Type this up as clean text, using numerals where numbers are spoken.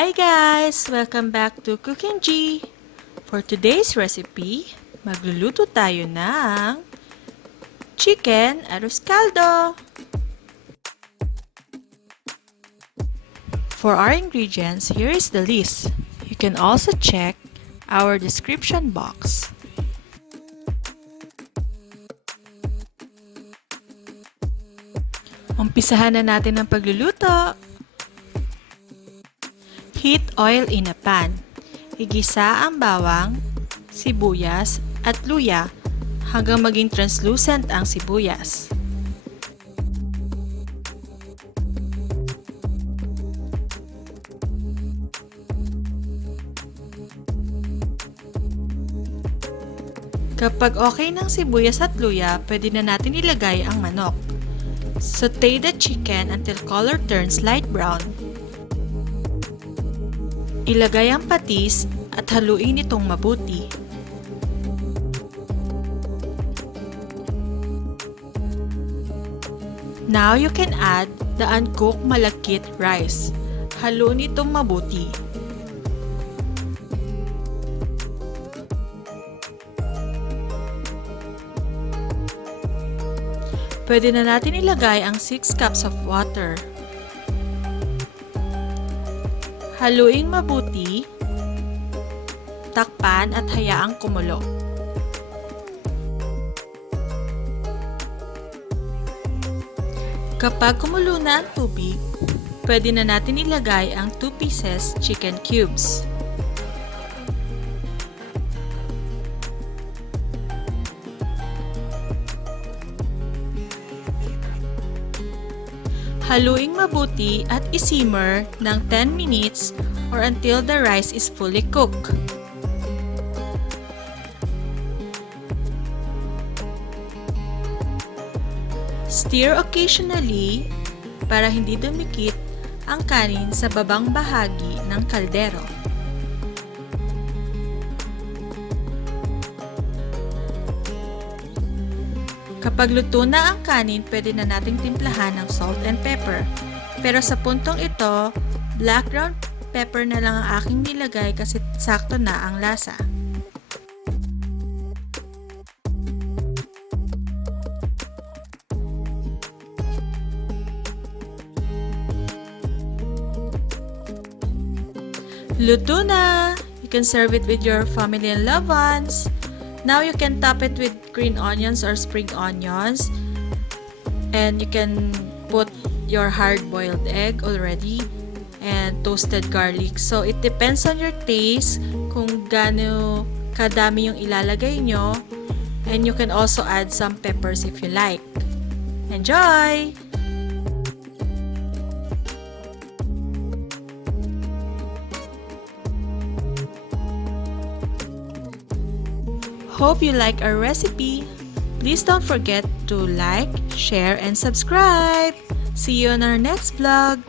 Hi guys! Welcome back to Cookingee! For today's recipe, magluluto tayo ng chicken ARROZ CALDO! For our ingredients, here is the list. You can also check our description box. Umpisahan na natin ang pagluluto. Heat oil in a pan. Igisa ang bawang, sibuyas, at luya hanggang maging translucent ang sibuyas. Kapag okay ng sibuyas at luya, pwede na natin ilagay ang manok. Saute the chicken until color turns light brown. Ilagay ang patis at haluin itong mabuti. Now you can add the uncooked malagkit rice. Haluin itong mabuti. Pwede na natin ilagay ang 6 cups of water. Haluin mabuti, takpan at hayaang kumulo. Kapag kumulo na ang tubig, pwede na natin ilagay ang 2 pieces chicken cubes. Haluing mabuti at isimmer ng 10 minutes or until the rice is fully cooked. Stir occasionally para hindi dumikit ang kanin sa babang bahagi ng kaldero. Kapag luto na ang kanin, pwede na nating timplahan ng salt and pepper. Pero sa puntong ito, black ground pepper na lang ang aking nilagay kasi sakto na ang lasa. Luto na! You can serve it with your family and loved ones. Now you can top it with green onions or spring onions, and you can put your hard-boiled egg already and toasted garlic. So it depends on your taste kung gaano kadami yung ilalagay nyo, and you can also add some peppers if you like. Enjoy! Hope you like our recipe. Please don't forget to like, share, and subscribe. See you on our next vlog.